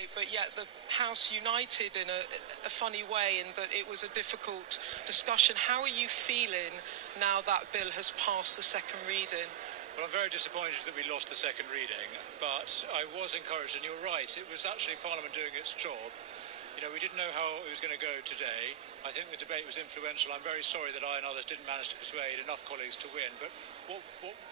debate, but yet the House united in a funny way in that it was a difficult discussion. How are you feeling now that bill has passed the second reading? Well, I'm very disappointed that we lost the second reading, but I was encouraged, and you're right, it was actually Parliament doing its job. You know, we didn't know how it was going to go today. I think the debate was influential. I'm very sorry that I and others didn't manage to persuade enough colleagues to win. But what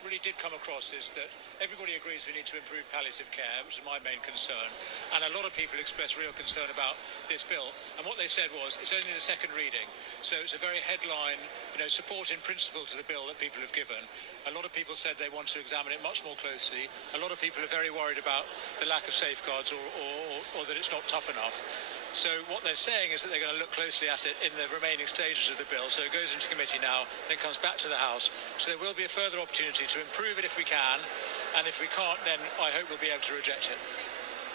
really did come across is that everybody agrees we need to improve palliative care, which is my main concern. And a lot of people expressed real concern about this bill. And what they said was, it's only the second reading. So it's a very headline, support in principle to the bill that people have given. A lot of people said they want to examine it much more closely. A lot of people are very worried about the lack of safeguards or that it's not tough enough. So what they're saying is that they're going to look closely at it in the remaining stages of the bill. So it goes into committee now, then comes back to the House. So there will be a further opportunity to improve it if we can, and if we can't, then I hope we'll be able to reject it.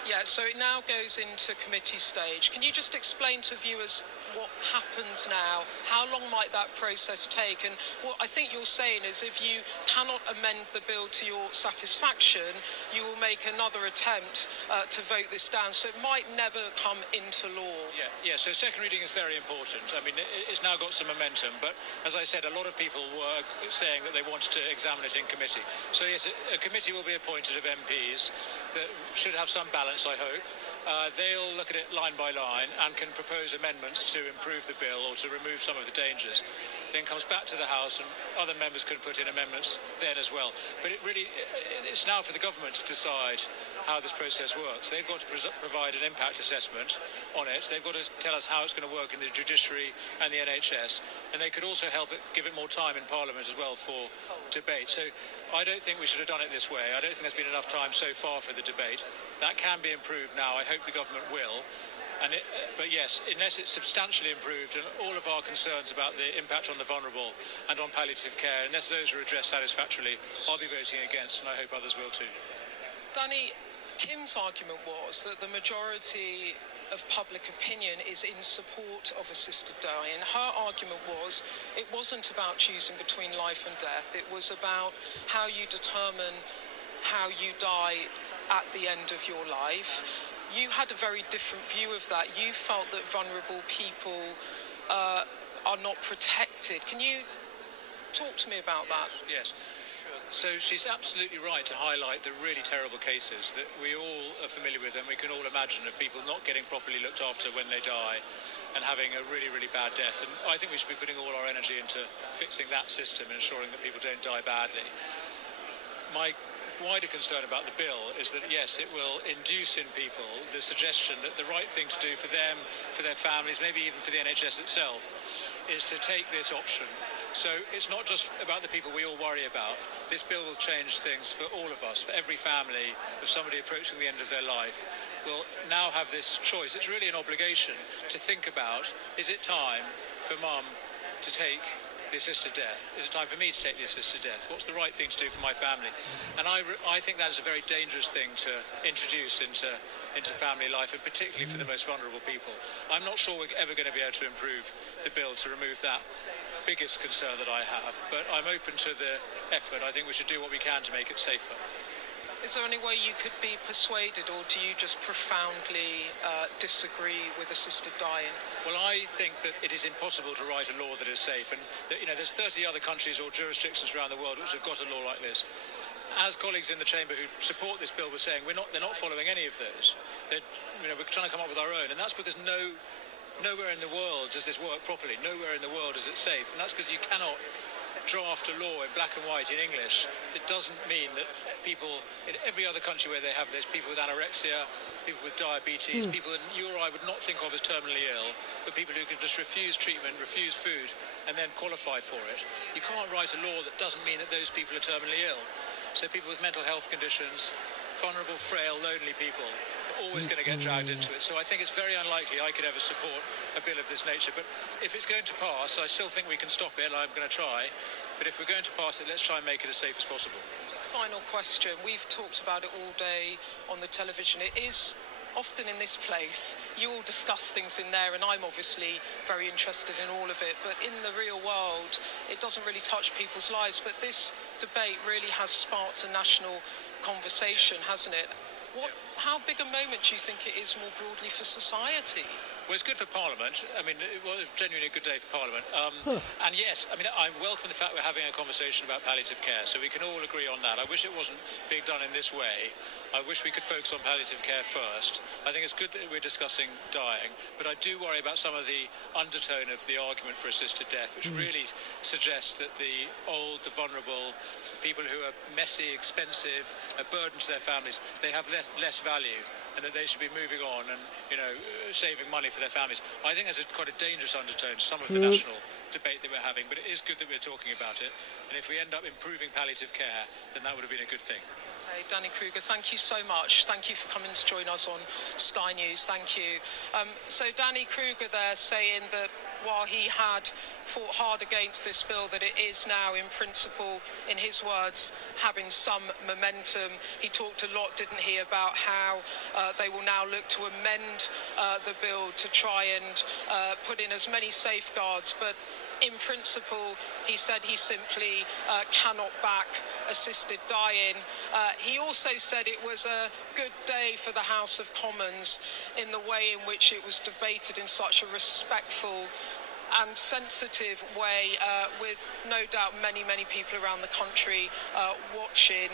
Yeah, so it now goes into committee stage. Can you just explain to viewers what happens now? How long might that process take? And what I think you're saying is if you cannot amend the bill to your satisfaction, you will make another attempt to vote this down. So it might never come into law. Yeah, so second reading is very important. I mean, it's now got some momentum, but as I said, a lot of people were saying that they wanted to examine it in committee. So yes, a committee will be appointed of MPs that should have some balance, I hope. They'll look at it line by line and can propose amendments to improve the bill or to remove some of the dangers. Then comes back to the House and other members can put in amendments then as well. But it's now for the government to decide how this process works. They've got to provide an impact assessment on it. They've got to tell us how it's going to work in the judiciary and the NHS. And they could also give it more time in Parliament as well for debate. So I don't think we should have done it this way. I don't think there's been enough time so far for the debate. That can be improved now. I hope the government will. But yes, unless it's substantially improved and all of our concerns about the impact on the vulnerable and on palliative care, unless those are addressed satisfactorily, I'll be voting against, and I hope others will too. Danny, Kim's argument was that the majority of public opinion is in support of assisted dying. Her argument was it wasn't about choosing between life and death. It was about how you determine how you die at the end of your life. You had a very different view of that. You felt that vulnerable people are not protected. Can you talk to me about that? Yes. So she's absolutely right to highlight the really terrible cases that we all are familiar with and we can all imagine of people not getting properly looked after when they die and having a really, really bad death. And I think we should be putting all our energy into fixing that system and ensuring that people don't die badly. My wider concern about the bill is that, yes, it will induce in people the suggestion that the right thing to do for them, for their families, maybe even for the NHS itself, is to take this option. So it's not just about the people we all worry about. This bill will change things for all of us, for every family of somebody approaching the end of their life will now have this choice. It's really an obligation to think about, is it time for mum to take the assisted death? Is it time for me to take the assisted death? What's the right thing to do for my family? And I think that is a very dangerous thing to introduce into family life, and particularly for the most vulnerable people. I'm not sure we're ever going to be able to improve the bill to remove that biggest concern that I have, but I'm open to the effort. I think we should do what we can to make it safer. Is there any way you could be persuaded, or do you just profoundly disagree with assisted dying? Well, I think that it is impossible to write a law that is safe, and that, there's 30 other countries or jurisdictions around the world which have got a law like this. As colleagues in the chamber who support this bill were saying, they're not following any of those. We're trying to come up with our own, and that's because nowhere in the world does this work properly. Nowhere in the world is it safe, and that's because you cannot draft a law in black and white in English that doesn't mean that people in every other country where they have this, people with anorexia, people with diabetes, people that you or I would not think of as terminally ill, but people who can just refuse treatment, refuse food, and then qualify for it. You can't write a law that doesn't mean that those people are terminally ill. So people with mental health conditions, vulnerable, frail, lonely people are always going to get dragged into it. So I think it's very unlikely I could ever support a bill of this nature. But if it's going to pass, I still think we can stop it. I'm going to try. But if we're going to pass it, let's try and make it as safe as possible. Just final question. We've talked about it all day on the television. It is often in this place, you all discuss things in there, and I'm obviously very interested in all of it, but in the real world, it doesn't really touch people's lives. But this debate really has sparked a national conversation, hasn't it? How big a moment do you think it is more broadly for society? Well, it's good for Parliament. I mean, it was genuinely a good day for Parliament. And yes, I mean, I welcome the fact we're having a conversation about palliative care, so we can all agree on that. I wish it wasn't being done in this way. I wish we could focus on palliative care first. I think it's good that we're discussing dying, but I do worry about some of the undertone of the argument for assisted death, which really suggests that the old, the vulnerable, people who are messy, expensive, a burden to their families, they have less value, and that they should be moving on and, saving money for their families. I think there's quite a dangerous undertone to some of the national debate that we're having, but it is good that we're talking about it. And if we end up improving palliative care, then that would have been a good thing. Hey, Danny Kruger, thank you so much. Thank you for coming to join us on Sky News. Thank you. So Danny Kruger there saying that while he had fought hard against this bill, that it is now in principle, in his words, having some momentum. He talked a lot, didn't he, about how they will now look to amend the bill to try and put in as many safeguards, but in principle, he said he simply cannot back assisted dying. He also said it was a good day for the House of Commons in the way in which it was debated in such a respectful and sensitive way, with no doubt many people around the country watching.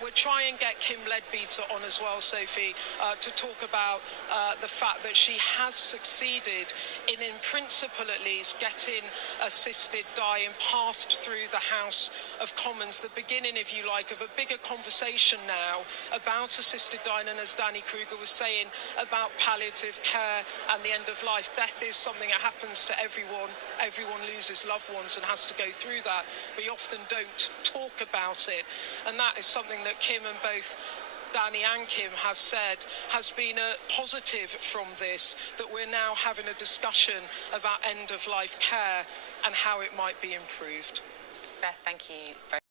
We'll try and get Kim Leadbeater on as well, Sophie, to talk about the fact that she has succeeded in principle at least, getting assisted dying passed through the House of Commons, the beginning, if you like, of a bigger conversation now about assisted dying, and as Danny Kruger was saying, about palliative care and the end of life. Death is something that happens to everyone. Everyone loses loved ones and has to go through that. We often don't talk about it. And that is something that Kim and both Danny and Kim have said has been a positive from this, that we're now having a discussion about end-of-life care and how it might be improved. Beth, thank you very